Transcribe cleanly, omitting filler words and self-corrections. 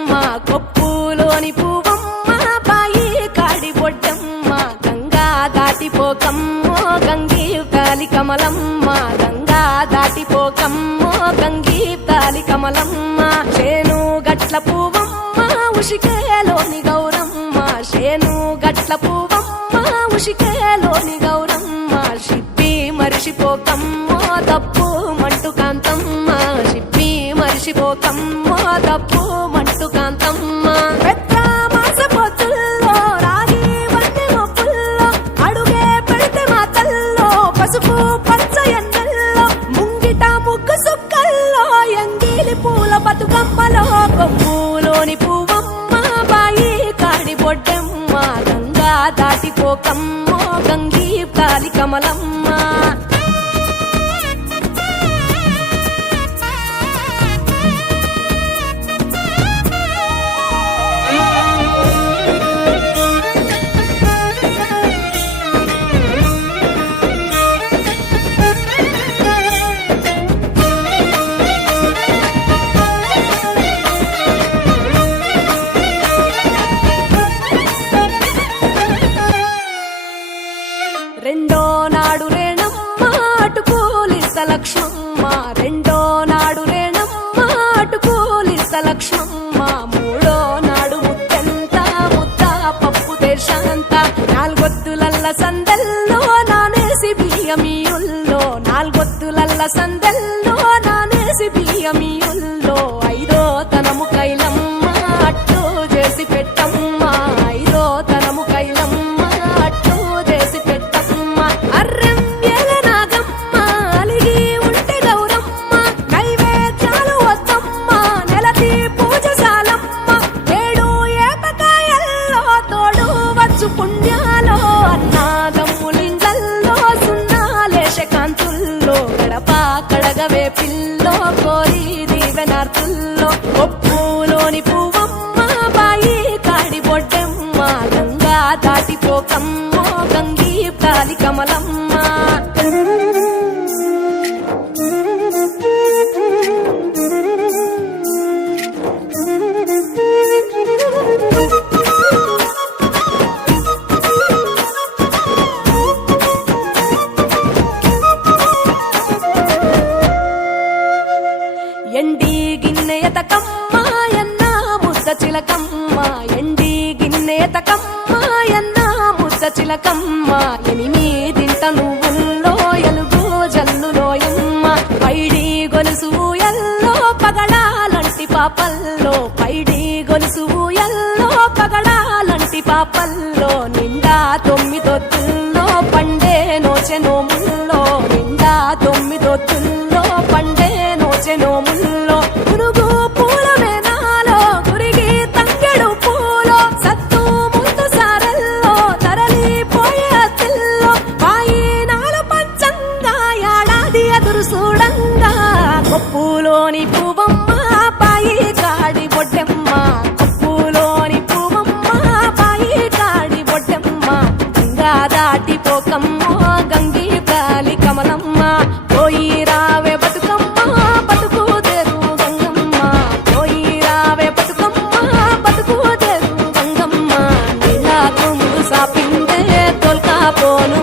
బొడ్డెమ్మ కొప్పులోని పువ్వమ్మ బాయి కాడి బొడ్డెమ్మ గంగా దాటిపోకమ్మో గంగీ తాలి కమలమ్మ గంగా దాటిపోకమ్మో గంగీ తాలి కమలమ్మ చేను గట్ల పువ్వమ్మ ఉషికేలోని గౌరమ్మ చేను గట్ల పువ్వమ్మ ఉషికేలోని గౌరమ్మ షిప్పి మరిషిపోకమ్మో తప్పు మంటు కాంతమ్మ షిప్పి మరిషిపోకమ్మో తప్పు మంటు కాంతమ్మ పెద్ద మాస పొత్తుల్లో రాగి వంటి మొప్పుల్లో అడుగే పెడితే మాతల్లో పసుపు పచ్చ ఎండల్లో ముంగిట ముగ్గు సుక్కల్లో ఎంగిలి పూల బతుకమ్మలో కొమ్ములోని పువ్వమ్మ బాయి కాడి బొడ్డెమ్మ గంగా దాటిపోకమ్మో గంగీ తాలి కమలమ్మ రెండో నాడు రేణమ్మ అటుకూలిస్త లక్ష్మమ్మ రెండో నాడు రేణమ్మ అటుకూలిస్త లక్ష్మమ్మ మూడో నాడు ముత్తెంత ముద్ద పప్పు దేశంత నాలుగొత్తులల్ల సందెల్లో నానేసి బియ్యమియుల్లో నాలుగొత్తులల్ల సందెల్లో నానేసి బియ్యమియుల్లో ఐదో తనము కైలమ్మ అట్టు చేసి పెట్టమ్మ ఐదో తనము కైలమ్మ అట్టు చేసి పెట్టమ్మ అర్రెం ఏల నాగమ్మ అలిగి ఉంటే గౌరమ్మ నైవేద్యాలు వద్దమ్మ నెలతి పూజశాలమ్మ ఏడు ఏపకాయల్లో తోడు వచ్చు పుణ్యాలో అన్నాదమ్ములిండ్లల్లో సున్నాలేశ కాంతుల్లో గడప కడగవే పిల్లో కోరి దీవెనార్తుల్లో ఒప్పులోని పువ్వమ్మ బాయి కాడి బొడ్డెమ్మ గంగా దాటిపోకమ్మో గంగీ తాలి కమలమ్మ ఎండి గిన్నెయతకమ్మ ఎన్న ముద్ద చిలకమ్మ ఎండి గిన్నెయతకమ్మ ఎన్న ముద్ద చిలకమ్మ ఎనిమిదింట నువ్వుల్లో ఎలుగు జల్లులోయమ్మ పైడి గొలుసు ఎల్లో పగడాలంటి పాపల్లో పైడి గొలుసు ఎల్లో పగడాలంటి పాపల్లో నిండా తొమ్మిదొత్తుల్లో పండే నోచె నోముల్లో నిండా తొమ్మిదొత్తుల్లో పండే నోచె నోముల్లో పునుగు పూల మేనాలో గురిగి తంగెడు పూలో సత్తు ముందు సారల్లో తరలిపోయే అత్తిల్లో వాయినాలు పంచంగా ఏడాది ఎదురు చూడంగా కొప్పులోని పువ్వమ్మ బాయి కాడి బొడ్డెమ్మ కొప్పులోని పువ్వమ్మ బాయి కాడి బొడ్డెమ్మ గంగా దాటిపోకమ్మో గంగీ తాలి కమలమ్మ పోయి రావే బతుకమ్మ బతుకు తెరు గంగమ్మ పోయి రావే బతుకమ్మ బతుకు తెరు గంగమ్మ నీలా కుంగు సాపిందే తొల్కా పోను